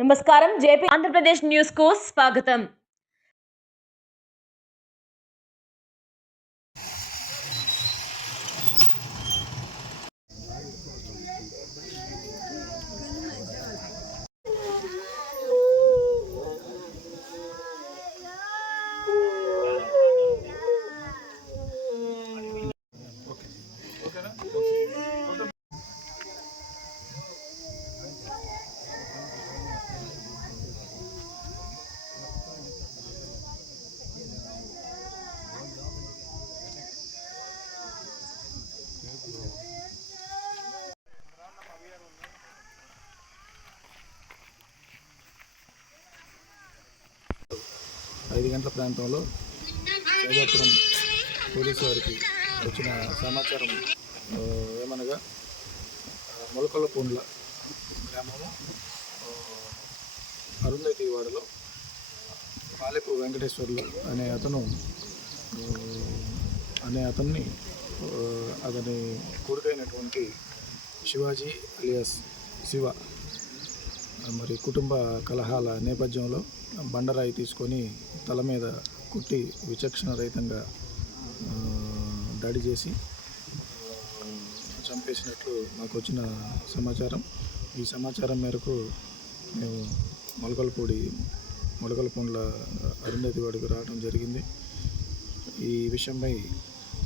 నమస్కారం. జేపీ ఆంధ్రప్రదేశ్ న్యూస్కు స్వాగతం. ఐదు గంటల ప్రాంతంలో సైదాపురం పోలీసు వారికి వచ్చిన సమాచారం ఏమనగా ఆ, మొలకల పూండ్ల గ్రామము అరుంధతి వాడలో పాలెపు వెంకటేశ్వర్లు అనే అతను అనే అతన్ని అతని కొడుకైనటువంటి శివాజీ అలియాస్ శివ మరి కుటుంబ కలహాల నేపథ్యంలో బండరాయి తీసుకొని తల మీద కుట్టి విచక్షణ రహితంగా దాడి చేసి చంపేసినట్లు మాకు వచ్చిన సమాచారం. ఈ సమాచారం మేరకు మేము మొలకలపూడి మొలకలపూండ్ల అరుంధతి వాడికి రావడం జరిగింది. ఈ విషయంపై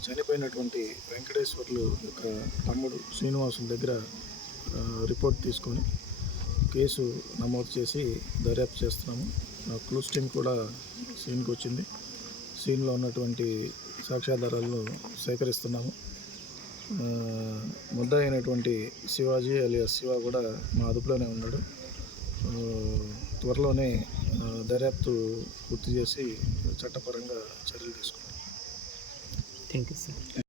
చనిపోయినటువంటి వెంకటేశ్వర్లు యొక్క తమ్ముడు శ్రీనివాసుల దగ్గర రిపోర్ట్ తీసుకొని కేసు నమోదు చేసి దర్యాప్తు చేస్తున్నాము. ఆ క్లూస్ టీమ్ కూడా సీన్కి వచ్చింది. సీన్లో ఉన్నటువంటి సాక్ష్యాధారాలను సేకరిస్తున్నాము. ముద్ద అయినటువంటి శివాజీ అలియా శివ కూడా మా అదుపులోనే ఉన్నాడు. త్వరలోనే దర్యాప్తు పూర్తి చేసి చట్టపరంగా చర్యలు తీసుకుంటాం. Thank you sir